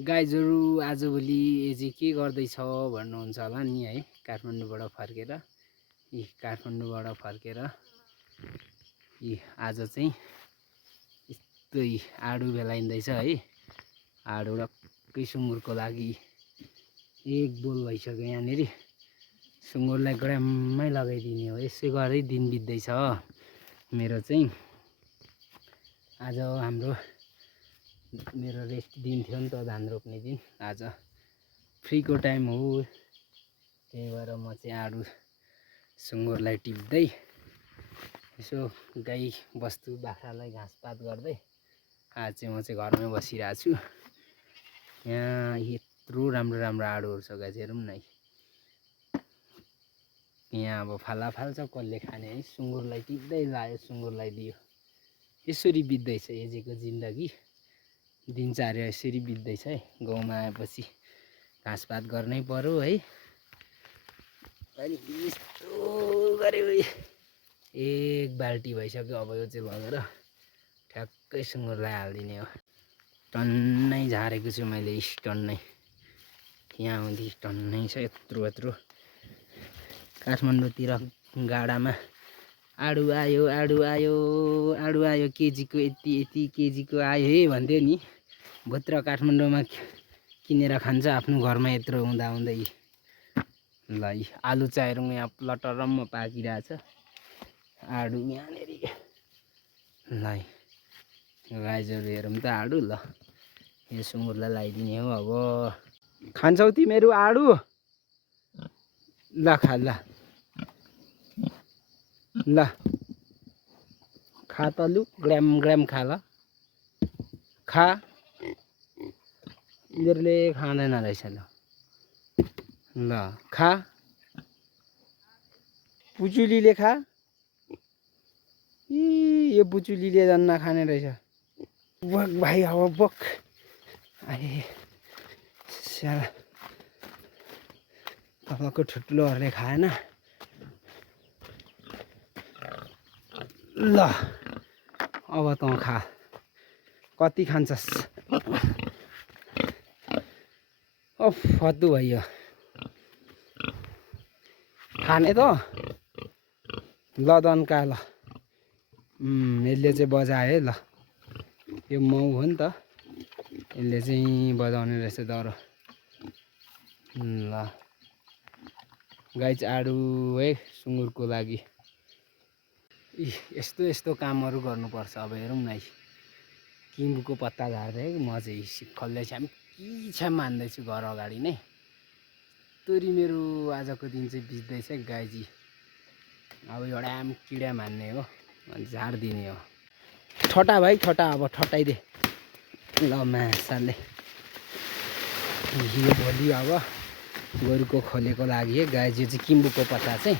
गाइजहरू आजभोलि एजी के गर्दैछ भन्नुहुन्छ होला नि है। काठमाडौँबाट फर्केर आज चाहिँ यस्तै आडु बेलाइँदैछ है। आडु रक्कै सुँगुरको लागि एक बोल भइसक्यो यहाँनिर। सुँगुरलाई ग्राममै लगाइदिने हो, यसै गरी दिन बित्दैछ मेरो चाहिँ। आज मेरो रेस्ट दिन थियो नि त, धान रोप्ने दिन। आज फ्रीको टाइम हो, त्यही भएर म चाहिँ आडु सुँगुरलाई टिप्दै यसो गाई बस्तु बाख्रालाई घाँसपात गर्दै आज चाहिँ म चाहिँ घरमै बसिरहेको छु। यहाँ यत्रो राम्रो राम्रो आडुहरू छ गाई, हेरौँ न। यहाँ अब फालाफाल छ, कसले खाने है। सुँगुरलाई टिप्दै लायो, सुँगुरलाई दियो। यसरी बित्दैछ एजेको जिन्दगी, दिनचर्या यसरी बित्दैछ है। गाउँमा आएपछि घाँसपात गर्नै पर्यो है। अनि यस्तो गऱ्यो, एक बाल्टी भइसक्यो। अब यो चाहिँ लगेर ठ्याक्कै सुँगुरलाई हालिदिने हो। टन्नै झारेको छु मैले, टन्नै यहाँ आउँदै टन्नै छ, यत्रो यत्रो। काठमाडौँतिर गाडामा आडु आयो, केजीको यति केजीको आयो है भन्थ्यो नि। भित्र काठमाडौँमा किनेर खान्छ, आफ्नो घरमा यत्रो हुँदै। ल आलु चाहेरौँ यहाँ लटरम्म पाकिरहेछ आडु यहाँनिर। ल गाइजहरू हेरौँ त आडु। ल यो सुँगुरलाई लगाइदिने हो। अब खान्छौ तिमीहरू आडु? ल खा, ल खा त लु, ग्राम खा। ल खा, यिनीहरूले खाँदैन रहेछ। ल खा, पुचुलीले खा। यो पुचुलीले झन् नखाने रहेछ। बक भाइ, अब बक आए स्याला, तपाईँको ठुल्ठुलोहरूले खाएन। ल अब तँ खा, कति खान्छस्? फद्दु भयो खाने त। ल दन्का, ल यसले चाहिँ बजायो है। ल यो माउ हो नि त, यसले चाहिँ बजाउने रहेछ दरो। ल गाई चाहिँ आडु है सुँगुरको लागि। यस्तो कामहरू गर्नुपर्छ। अब हेरौँ न, किम्बुको पत्ता झार्दै म चाहिँ सिक्खलले छ्याम मान्दैछु घर अगाडि नै। तोरी मेरो आजको दिन चाहिँ बित्दैछ गाईजी। अब एउटा किडा मान्ने हो, झारिदिने हो। ठटा भाइ ठटा, अब ठटाइदे। ल मासाले यो भोलि अब गोरुको खोलेको लागि है गाईजी चाहिँ किम्बुको पत्ता चाहिँ।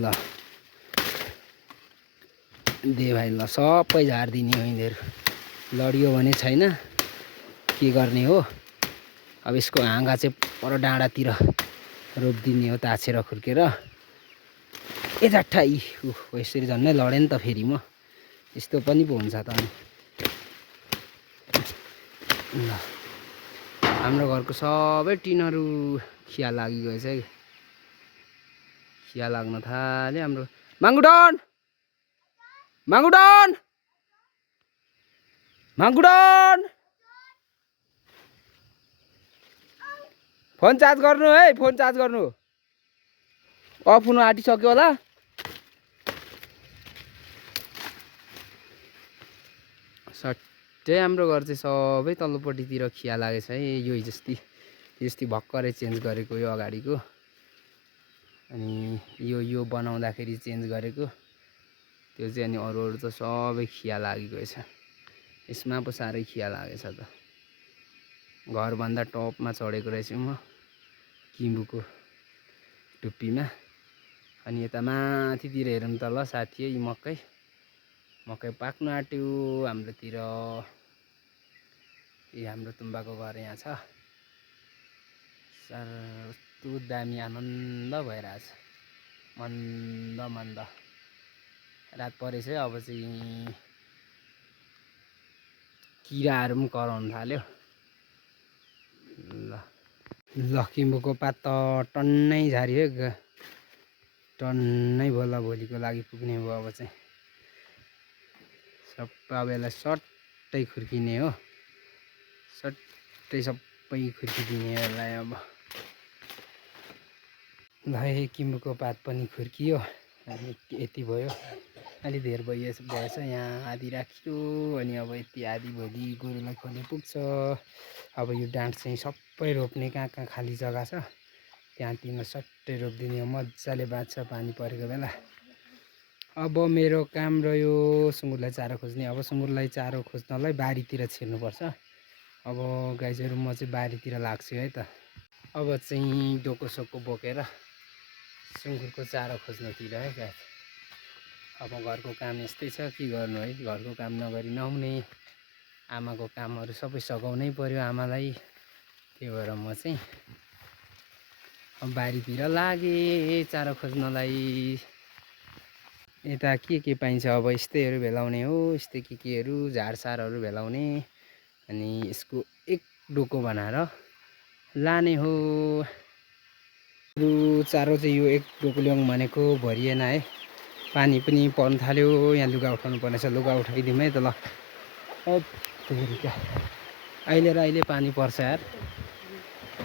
ल दे भाइ, ल सबै झारिदिने हो। यिनीहरू लडियो भने छैन, के गर्ने हो। अब यसको हाँगा चाहिँ पर डाँडातिर रोपिदिने हो, ताछेर खुर्केर। ए झट्टा, यसरी झन्नै लडेँ नि त फेरि म। यस्तो पनि पो हुन्छ त नि। ल हाम्रो घरको सबै टिनहरू खिया लागिगएछ है। खिया लाग्न थाल्यो हाम्रो। माङ्गुडन फोन चार्ज गर्नु है, फोन चार्ज गर्नु। अफ हुनु आँटिसक्यो होला। सट्टै हाम्रो घर चाहिँ सबै तल्लोपट्टितिर खिया लागेछ है। यो हिजोस्ति भर्खरै चेन्ज गरेको, यो अगाडिको। अनि यो बनाउँदाखेरि चेन्ज गरेको त्यो चाहिँ। अनि अरू त सबै खिया लागिगएछ। यसमा पो साह्रै खिया लागेछ त। घरभन्दा टपमा चढेको रहेछु म, किम्बुको टुप्पीमा। अनि यता माथितिर हेरौँ त ल साथी, यी मकै पाक्नु आँट्यो हाम्रोतिर। हाम्रो तुम्बाको घर यहाँ छ। सर कस्तो दामी आनन्द भइरहेछ, मन्द रात परेछ है। अब चाहिँ किराहरू पनि कराउनु थाल्यो। ल लखिम्बुको पात त टन्नै झारियो टन्नै भोला भोलिको लागि पुग्ने भयो। अब चाहिँ सबै अब यसलाई सट्टै खुर्किने हो, सट्टै सबै खुर्किदिने यसलाई। अब ल किम्बुको पात पनि खुर्कियो, अनि यति भयो। अलि धेर भएछ यहाँ आधी राखियो, अनि अब यति आधी भोलि गोरुलाई खोले पुग्छ। अब यो डाँठ चाहिँ सबै रोप्ने, कहाँ कहाँ खाली जग्गा छ त्यहाँतिर सट्टै रोपिदिने हो, मजाले बाँच्छ पानी परेको बेला। अब मेरो काम रह्यो सुँगुरलाई चारो खोज्ने। अब सुँगुरलाई चारो खोज्नलाई बारीतिर छिर्नुपर्छ। अब गाइजहरू म चाहिँ बारीतिर लाग्छु है त। अब चाहिँ डोकोसोको बोकेर सुँगुरको चारो खोज्नतिर है गाइज। अब घरको काम यस्तै छ, के गर्नु है, घरको काम नगरी नहुने। आमाको कामहरू सबै सघाउनै पर्यो आमालाई, त्यही भएर म चाहिँ अब बारीतिर लागेँ चारो खोज्नलाई। यता के पाइन्छ अब यस्तैहरू भेलाउने हो, यस्तै केहरू झारसारहरू भेलाउने, अनि यसको एक डोको बनाएर लाने हो। चारो चाहिँ यो एक डोको ल्याउँ भनेको भरिएन है, पानी पनि पर्न थाल्यो। यहाँ लुगा उठाउनु पर्नेछ, लुगा उठाइदिउँ है त ल। अहिले र अहिले पानी पर्छ यार,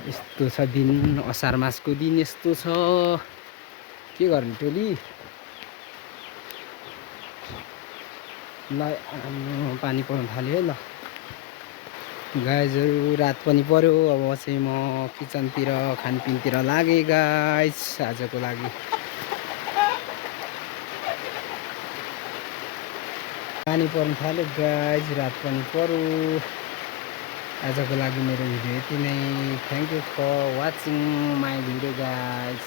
यस्तो छ दिन, असार मासको दिन यस्तो छ, के गर्ने टोली। ल पानी पर्न थाल्यो है ल गाइजहरू, रात पनि पर्यो। अब चाहिँ म किचनतिर खानपिनतिर लागेँ गाइज आजको लागि। पानी पर्न थाल्यो गाइज, रात पनि पर्यो। आजको लागि मेरो भिडियो यति नै। Thank you for watching my video guys.